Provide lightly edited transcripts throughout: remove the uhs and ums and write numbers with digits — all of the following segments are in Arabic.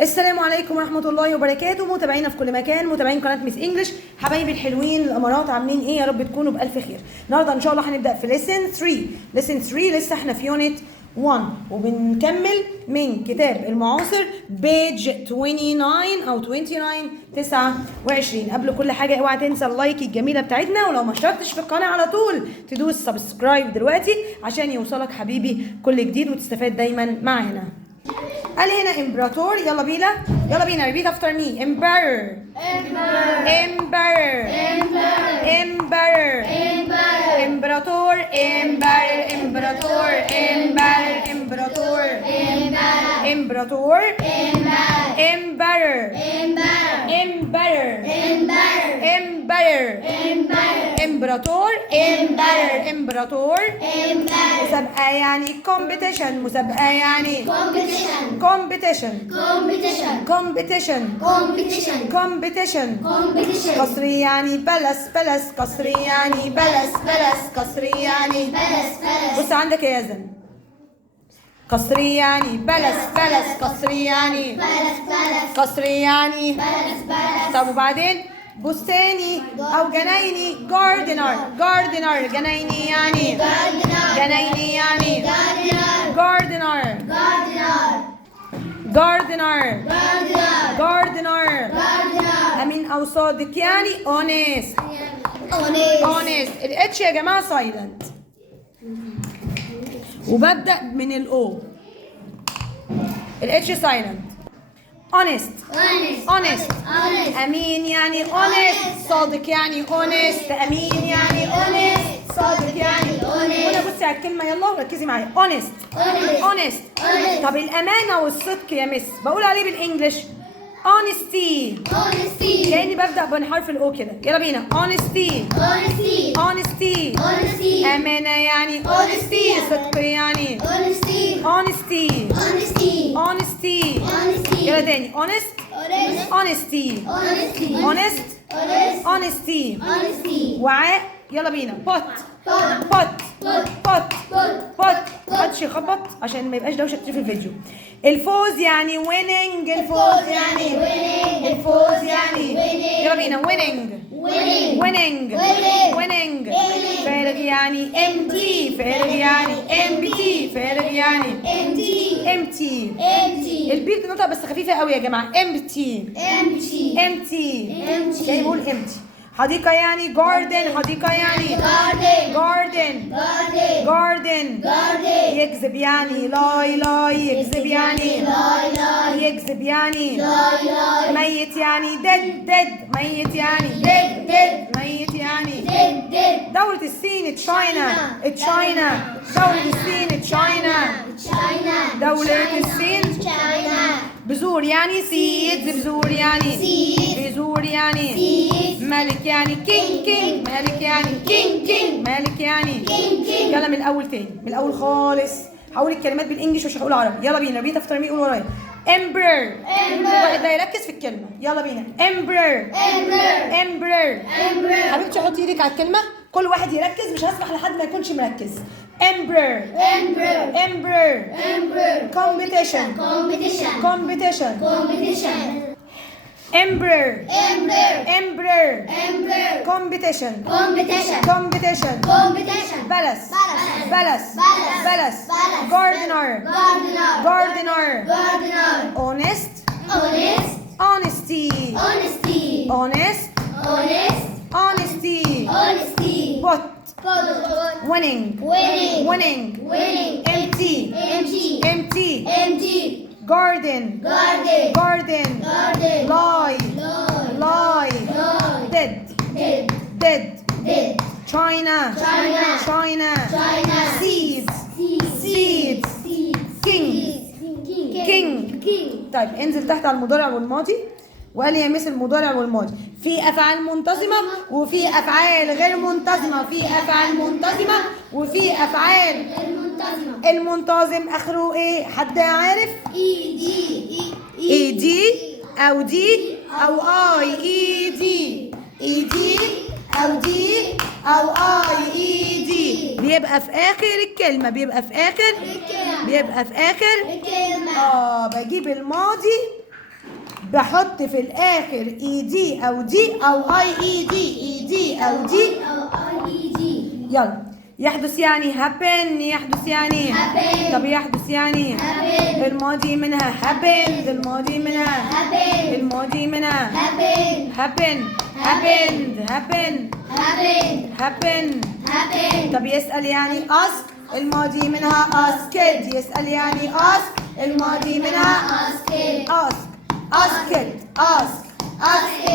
السلام عليكم ورحمة الله وبركاته، متابعينا في كل مكان، متابعين قناة ميس انجلش، حبايبي الحلوين الامارات، عاملين ايه؟ يا رب تكونوا بألف خير. النهارده ان شاء الله هنبدأ في lesson 3 لسه احنا في يونت 1 وبنكمل من كتاب المعاصر بيج 29 او 29. قبل كل حاجة اوعى تنسى اللايك الجميلة بتاعتنا، ولو ما اشتركتش في القناة على طول تدوس سبسكرايب دلوقتي عشان يوصلك حبيبي كل جديد وتستفاد دايما معانا. قال هنا امبراطور، يلا بينا repeat after me. emperor امبراطور امبراطور مسابقة يعني competition، مسابقة يعني competition قصري يعني بلس قصري يعني بلس قصري يعني بص عندك يا يزن، قصري يعني بلس قصري يعني قصري يعني طب وبعدين بستاني او جنايني جاردنر جنايني يعني جاردنر امين او صادق يعني honest الاتش يا جماعه سايلنت وببدا من الاو. الاتش سايلنت. honest امين يعني honest، صادق يعني honest، امين يعني honest، صادق يعني honest. وانا بصي على الكلمه يلا وركزي معايا. honest. طب الامانه والصدق يا مس بقول عليه بالانجلش honesty كأني ببدأ بحرف الاو كده. يلا بينا. honesty أمانة يعني honesty، صدق يعني honesty. يلا تاني. honesty وعاء. يلا بينا. pot محدش يخبط عشان ما يبقاش دوشه كتير في الفيديو. الفوز يعني winning، يلا بينا. winning فارغ يعني empty، empty. البي بتنطق بس خفيفه قوي يا جماعه. empty يعني بقول empty. حديقة يعني garden، يكذب يعني lie، يكذب يعني ميت يعني dead، ميت يعني دولة الصين تشاينا، دولة الصين بذور يعني seeds، بذور يعني ملك يعني king، ملك يعني يلا من الاول تاني، من الاول خالص. هقول الكلمات بالانجلش مش هقول عربي. يلا بينا. ريبيت افتر مي، قول ورايا. emperor واحد لا يركز في الكلمه. يلا بينا. emperor حبيبتي حطي ايدك على الكلمه، كل واحد يركز، مش هسمح لحد ما يكونش مركز. emperor competition emperor competition palace gardener honest honesty what winning empty garden lie dead China seeds king. طيب انزل تحت على المضارع والماضي وقال لي يا مس المضارع والماضي في افعال منتظمه وفي افعال غير منتظمه، وفي افعال المنتظم اخره ايه؟ حد عارف؟ اي دي او دي او اي دي او دي او اي دي بيبقى في اخر الكلمه، بيبقى في اخر بجيب الماضي بحط في الاخر اي دي او دي او اي اي دي او دي. يلا. يحدث يعني happen، يحدث يعني طب يحدث يعني الماضي منها happened، الماضي منها الماضي منها happened. طب يسأل يعني ask، الماضي منها asked. يسأل يعني ask، الماضي منها ask.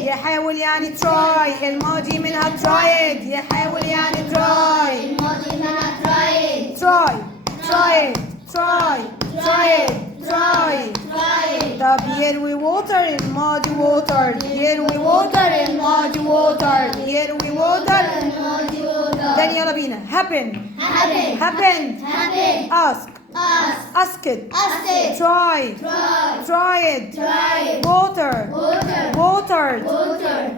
يحاول يعني try، الماضي منها tried. يحاول يعني try، الماضي منها try. طب يروي water، الماضي watered. يروي water، الماضي watered. يروي water. تاني يلا بينا. happened asked tried watered.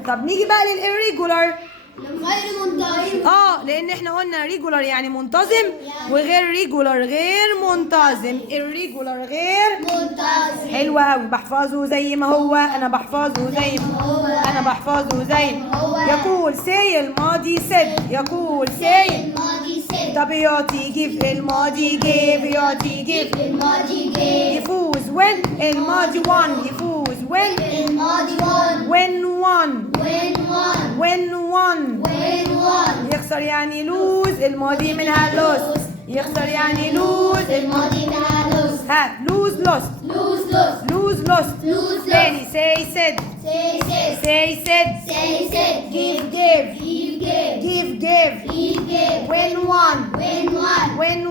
طب نيجي بقى للirregular. غير منتظم. لان احنا قلنا regular يعني منتظم، وغير regular غير منتظم. irregular غير منتظم. حلو قوي. بحفظه زي ما هو، انا بحفظه زي ما هو، انا بحفظه زي ما هو. يقول say الماضي said، يقول say الماضي said. طب يعطي give، الماضي gave. يعطي give، الماضي gave. يفوز when، الماضي won. يفوز when، الماضي won. when won. يخسر يعني lose، الماضي منها lost. يخسر يعني lose، الماضي منها lose. lose lost. تاني say said give win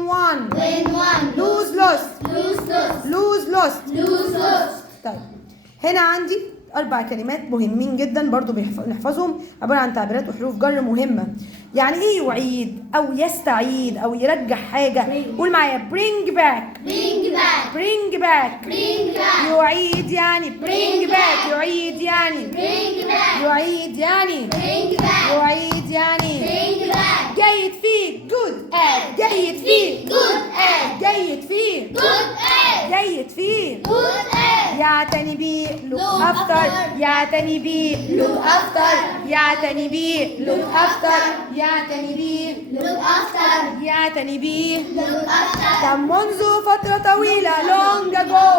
won lose lost. طيب هنا عندي 4 كلمات مهمين جدا برضو نحفظهم، عبارة عن تعبيرات وحروف جر مهمة. يعني ايه يعيد او يستعيد او يرجع حاجة؟ قول معايا bring back. يعيد يعني bring back. يعيد يعني جيد فيه good at. جيد فيه يعتني بيه look after. يعتني بيه كم منذ فترة طويلة long ago.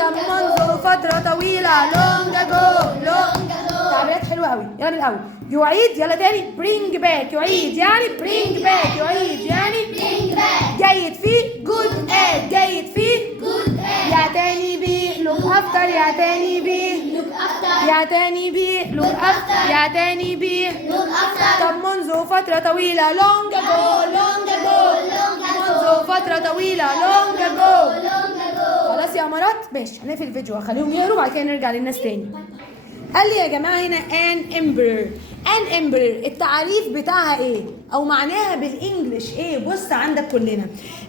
كم منذ فترة طويلة long ago. تعبيرات حلوة قوي. يلا من الأول. يعيد يلا تاني bring back. يعيد يعني bring back. يعيد يعني جيد فيه good at. يعتني بيه look after. يعتني بيه طب منذ فترة طويلة long ago. منذ فترة طويلة long ago. خلاص يا أمارات؟ ماشي هنقفل الفيديو هخليهم يقروا وبعد كده نرجع للناس تاني. قال لي يا جماعة هنا an emperor التعريف بتاعها ايه؟ او معناها بالانجلش ايه؟ بص عندك كلنا.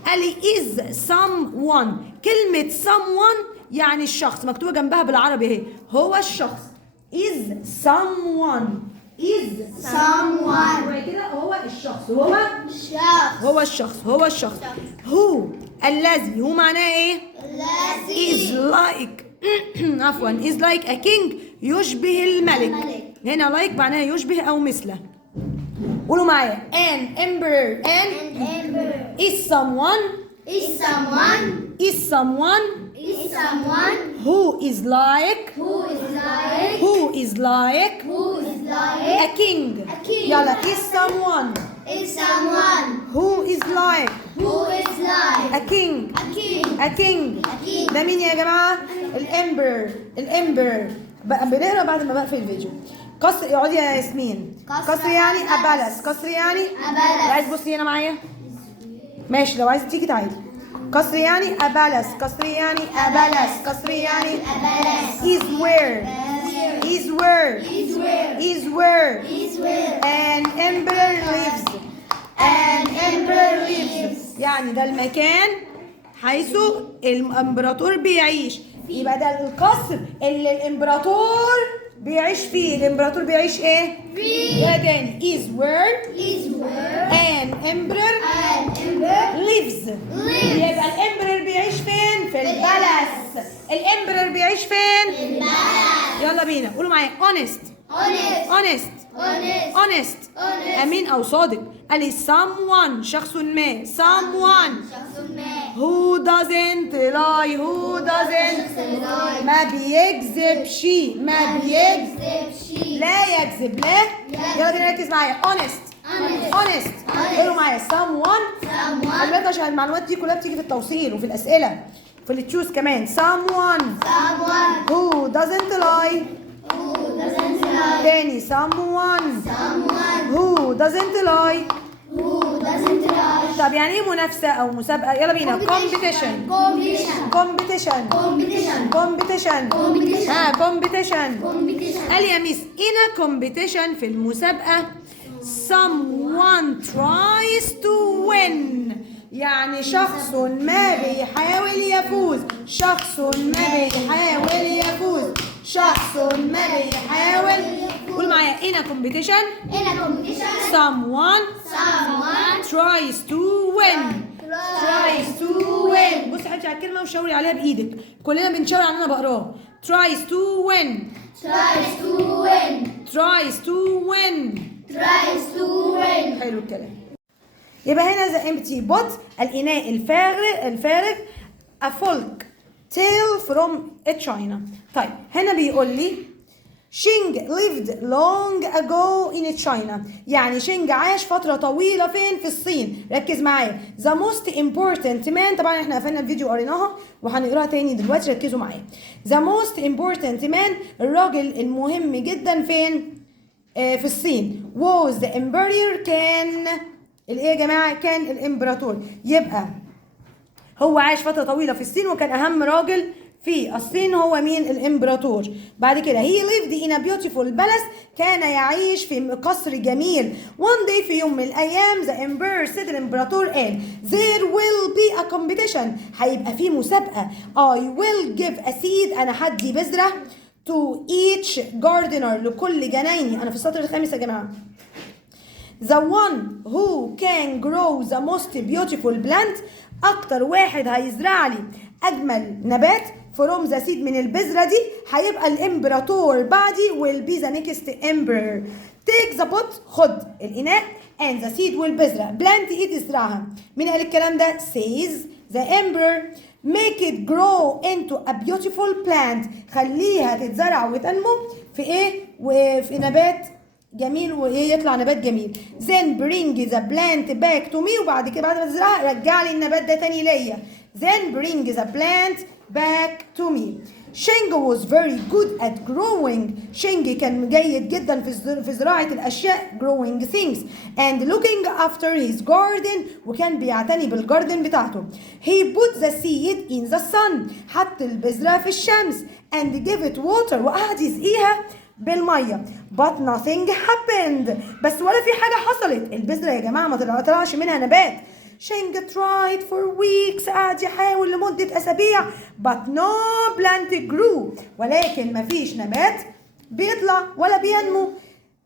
قال لي is someone. كلمة someone يعني الشخص، مكتوبة جنبها بالعربي اهي، هو الشخص. is someone كده هو الشخص. هو الشخص. هو الذي، هو معناه ايه؟ is like عفوا is like a king يشبه الملك. هنا like معناها يشبه او مثله. قولوا معايا an emperor. is someone who is like a king. يلا is someone who is like a king. ده مين يا جماعة؟ الامبر. بنقرا بعد ما بقفل الفيديو. قصر، اقعدي يا ياسمين. قصر يعني ابالس. قصر يعني عايز بصي هنا معايا ماشي، لو عايز تيجي تعالي. قصر يعني ابالس. قصر يعني is where an emperor lives. يعني ده المكان حيث الامبراطور بيعيش. يبقى ده القصر اللي الامبراطور بيعيش فيه الامبراطور بيعيش ايه؟ يلا تاني is where is where an emperor an emperor lives. يبقى الامبرر بيعيش فين؟ في البلس. الامبرر بيعيش فين؟ in balance. يلا بينا قولوا معايا honest honest honest honest honest honest امين او صادق. قال لي someone شخص ما someone شخص ما who doesn't lie who doesn't ما بيكذبش ما بيكذب يكذب شيء لا يكذب لا. يلا بينا نركز معايا honest honest. قولوا معايا someone. خلي بالك عشان المعلومات دي كلها بتيجي في التوصيل وفي الاسئله في التشوز كمان. someone someone who doesn't lie. who doesn't lie تاني someone someone who doesn't lie. who doesn't lie طب يعني ايه منافسه او مسابقه؟ يلا بينا competition competition competition competition competition competition competition. competition قال يا ميس in a competition في المسابقة someone tries to win يعني شخص ما بيحاول يفوز شخص ما بيحاول يفوز شخص ما بيحاول. قول معايا in a competition in a competition someone someone tries to win tries to win. بص حاجة على الكلمة وشاوري عليها بإيدك. كلنا بنشاور على أنا بقراه tries to win tries to win tries to win. tries to win حلو الكلام. يبقى هنا the empty pot الإناء الفارغ a folk tale from China. طيب هنا بيقول لي شينج lived long ago in China يعني شينج عاش فترة طويلة فين؟ في الصين. ركز معايا the most important man. طبعا احنا قفلنا الفيديو قريناها وهنقراها تاني دلوقتي ركزوا معايا. the most important man الراجل المهم جدا فين؟ في الصين. was the emperor كان الايه يا جماعة؟ كان الامبراطور. يبقى هو عاش فترة طويلة في الصين وكان أهم راجل في الصين هو مين؟ الامبراطور. بعد كده he lived in a beautiful palace كان يعيش في قصر جميل. one day في يوم من الأيام the emperor said الامبراطور قال there will be a competition هيبقى في مسابقة. I will give a seed أنا هدي بذرة to each gardener لكل جنايني. أنا في السطر الخامس يا جماعة. the one who can grow the most beautiful plant أكتر واحد هيزرع لي أجمل نبات from the seed من البذرة دي هيبقى الامبراطور بعدي will be the next emperor. take the pot خد الإناء and the seed والبذرة plant it ازرعها. مين قال الكلام ده؟ says the emperor. make it grow into a beautiful plant خليها تتزرع وتنمو في ايه؟ وفي نبات جميل وايه يطلع نبات جميل. then bring the plant back to me وبعد كده بعد ما تزرعها رجع لي النبات ده تاني ليا. then bring the plant back to me. Sheng was very good at growing. شينج كان جيد جدا في زراعة الأشياء growing things and looking after his garden وكان بيعتني بالجاردن بتاعته. He put the seed in the sun حط البذرة في الشمس and gave it water وقعد يسقيها بالمية. but nothing happened بس ولا في حاجة حصلت. البذرة يا جماعة ما طلعش منها نبات. شينج tried for weeks قعد يحاول لمدة أسابيع but no plant grew ولكن مفيش نبات بيطلع ولا بينمو.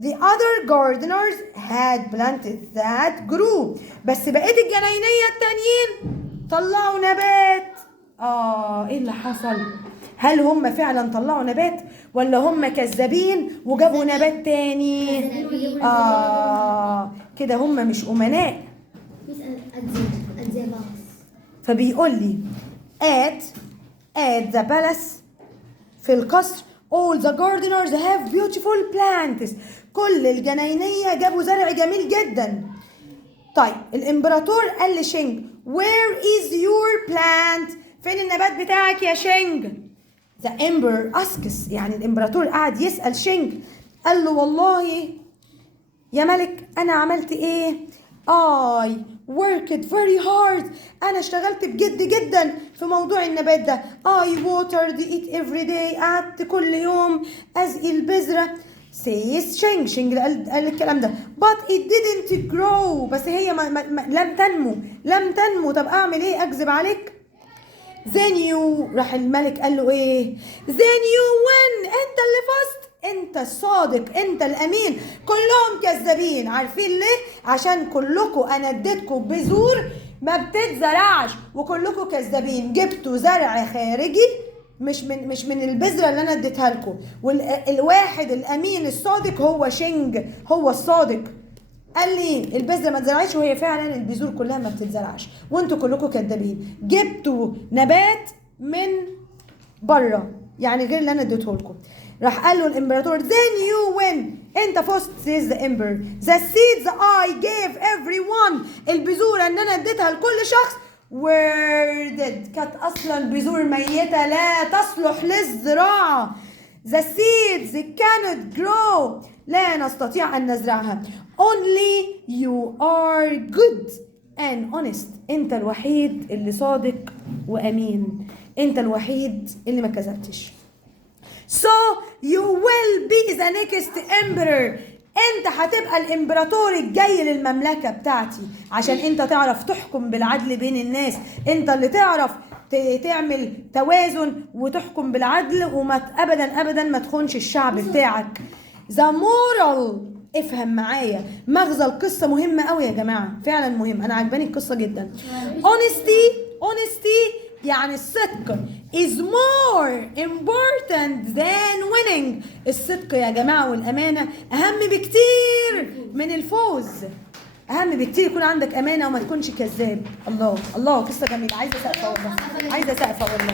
the other gardeners had planted that grew بس بقية الجناينية التانيين طلعوا نبات. ايه اللي حصل؟ هل هم فعلا طلعوا نبات ولا هم كذابين وجابوا نبات تاني؟ كده هم مش أمناء. فبيقول لي at the palace في القصر all the gardeners have beautiful plants كل الجناينية جابوا زرع جميل جدا. طيب الامبراطور قال لشينج where is your plant فين النبات بتاعك يا شينج؟ the emperor asks يعني الامبراطور قعد يسأل شينج قال له والله يا ملك أنا عملت إيه؟ I worked very hard أنا اشتغلت بجد جدا في موضوع النبات ده. I watered it every day قعدت كل يوم أسقي البذرة. says شينج قال الكلام ده but it didn't grow بس هي لم تنمو. طب أعمل إيه؟ أكذب عليك؟ then you راح الملك قال له إيه؟ then you win أنت اللي فزت انت الصادق، انت الامين، كلهم كذابين. عارفين ليه؟ عشان كلكم انا اديتكم بذور ما بتتزرعش وكلكم كذابين. جبتوا زرع خارجي مش من البذره اللي انا اديتها لكم. والواحد الامين الصادق هو شنج، هو الصادق. قال لي البذره ما اتزرعتش، وهي فعلا البذور كلها ما بتتزرعش، وانتوا كلكم كدابين. جبتوا نبات من بره يعني غير اللي انا اديته لكم. راح قال له الامبراطور then you win، انت فزت says the emperor. the seeds I gave everyone، البذور ان انا اديتها لكل شخص were dead، كانت اصلا بذور ميته لا تصلح للزراعه. the seeds cannot grow، لا نستطيع ان نزرعها. only you are good and honest، انت الوحيد اللي صادق وامين، انت الوحيد اللي ما كذبتش. so you will be the next emperor، انت هتبقى الامبراطور الجاي للمملكه بتاعتي، عشان انت تعرف تحكم بالعدل بين الناس، انت اللي تعرف تعمل توازن وتحكم بالعدل وما ابدا ابدا ما تخونش الشعب بتاعك. the moral، افهم معايا مغزى القصه مهمه قوي يا جماعه، فعلا مهم، انا عجباني القصه جدا. honesty يعني الصدق is more important than winning، الصدق يا جماعه والامانه اهم بكتير من الفوز، اهم بكتير يكون عندك امانه وما تكونش كذاب. الله الله، قصه جميله، عايزه سقفه والله، عايزه سقفه والله،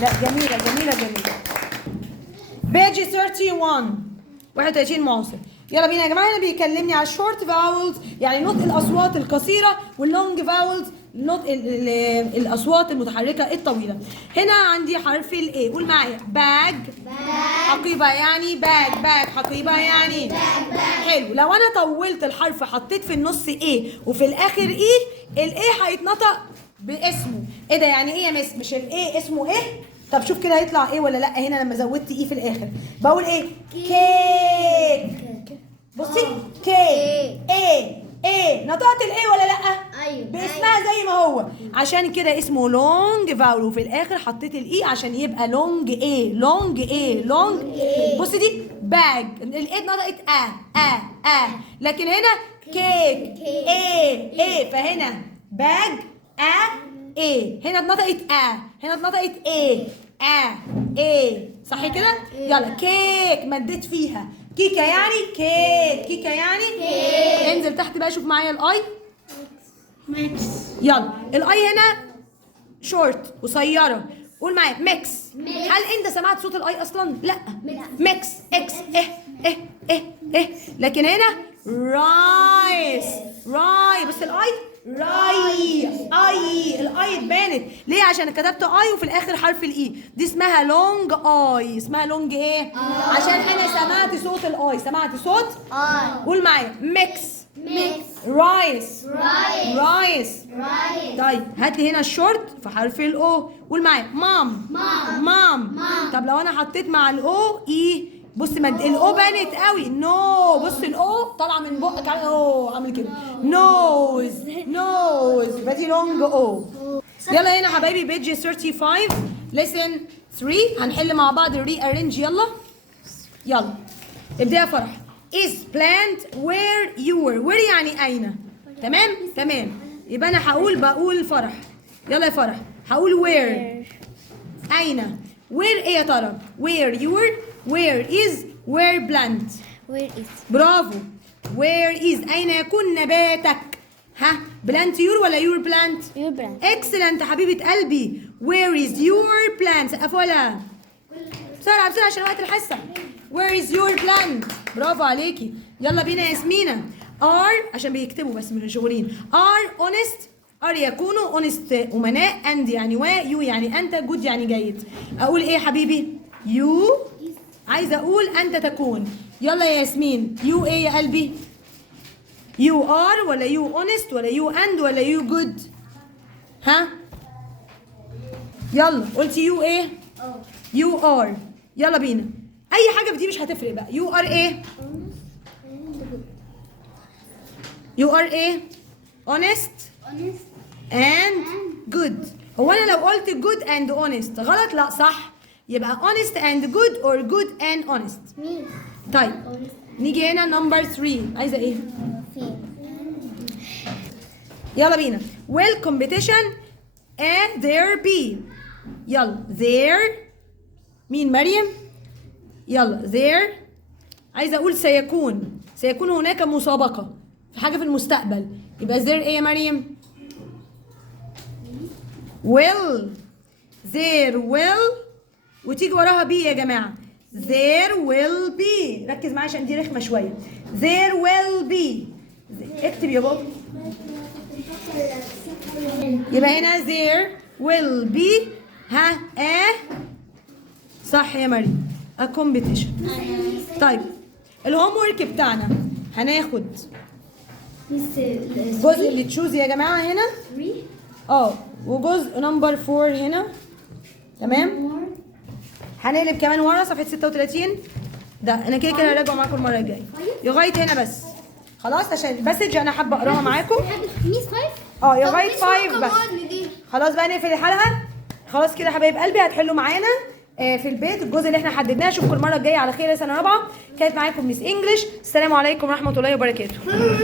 لا جميله جميله جميله. بيج 31 معاصر. يلا بينا يا جماعه. هنا بيكلمني على الشورت فاولز يعني نطق الاصوات القصيره، واللونج فاولز نطق الاصوات المتحركه الطويله. هنا عندي حرف الاي، قول معايا باج، حقيبه يعني باج، باج حقيبه يعني حلو. لو انا طولت الحرف حطيت في النص ايه وفي الاخر ايه، الايه هيتنطق باسمه. ايه ده يعني ايه يا مس؟ مش الايه اسمه ايه؟ طب شوف كده هيطلع ايه ولا لا. هنا لما زودت ايه في الاخر بقول ايه؟ كيك. بصي كيك، ايه نطقت الايه ولا لا؟ ايوه باسمها زي ما هو، عشان كده اسمه لونج فاول، وفي الاخر حطيت الاي عشان يبقى لونج ايه، لونج ايه، لونج. بصي دي باج، الايه نطقت لكن هنا كيك ايه فهنا باج ايه، هنا اتنطقت هنا اتنطقت ايه صح كده؟ يلا كيك مديت فيها، كيكه يعني كيك، كيكه يعني كيك. انزل تحت بقى شوف معايا الاي ميكس. يلا الاي هنا شورت قصيره، قول معايا ميكس. هل انت سمعت صوت الاي اصلا؟ لا، ميكس اكس ايه لكن هنا رايس بس الاي الاي اتبانت ليه؟ عشان كتبت اي وفي الاخر حرف الاي، دي اسمها لونج اي، اسمها لونج ايه؟ عشان انا سمعت صوت الاي، سمعت صوت قول معايا ميكس رايس. طيب هات لي هنا الشورت في حرف الاو، قول معايا مام. طب لو انا حطيت مع الاو اي، بص الاو بانت قوي، نو بص الاو طالعه من بقك اهو، عامل كده نوز يبقى دي لونج او. يلا هنا حبايبي بيج 35 ليسن 3 هنحل مع بعض الري ارينج. يلا ابدأ يا فرح. is plant where you were، where يعني اين، تمام يبقى انا بقول فرح. يلا يا فرح هقول where اين، where ايه يا ترى؟ where you were، where is، where plant، برافو. where is اين يكون نباتك، ها plant your ولا your plant؟ excellent حبيبة قلبي. where is your plant؟ سقفولها بسرعة عشان وقت الحصة. where is your plant؟ برافو عليكي. يلا بينا يا ياسمينة. are عشان بيكتبوا بس مش مشغولين. are honest، are يكونوا honest أمناء، and يعني you يعني أنت، good يعني جيد. أقول إيه حبيبي؟ you عايزة أقول أنت تكون. يلا يا ياسمين you إيه يا قلبي؟ you are ولا you honest ولا you and ولا you good؟ ها؟ يلا قلتي you إيه؟ you are. يلا بينا أي حاجة في دي مش هتفرق بقى. you are إيه؟ you are إيه؟ honest and good. هو أنا لو قلت good and honest غلط؟ لا صح. يبقى honest and good or good and honest. مين؟ طيب نيجي هنا نمبر 3. عايزه ايه؟ فين؟ يلا بينا. will competition there be. يلا there. مين؟ مريم. يلا there. عايزه اقول سيكون هناك مسابقه في حاجه في المستقبل، يبقى there ايه يا مريم؟ will. there will وتيجي وراها be يا جماعه. there will be. ركز معايا عشان دي رخمه شويه. there will be. اكتب يا بابا. يبقى هنا there will be صح يا مريم. a competition. طيب الهوم ورك بتاعنا هناخد جزء اللي تشوز يا جماعه هنا. وجزء نمبر 4 هنا. تمام. هنقلب كمان ورا صفحه 36. ده انا كده هراجعه معاكم المره الجايه لغايه هنا بس. خلاص عشان الباسج انا حابه اقراها معاكم. ميس 5؟ لغايه 5 بس. خلاص بقى نقفل الحلقه. خلاص كده حبايب قلبي هتحلوا معانا في البيت الجزء اللي احنا حددناه. اشوفكم المره الجايه على خير يا سنه رابعه. كانت معاكم ميس انجلش. السلام عليكم ورحمه الله وبركاته.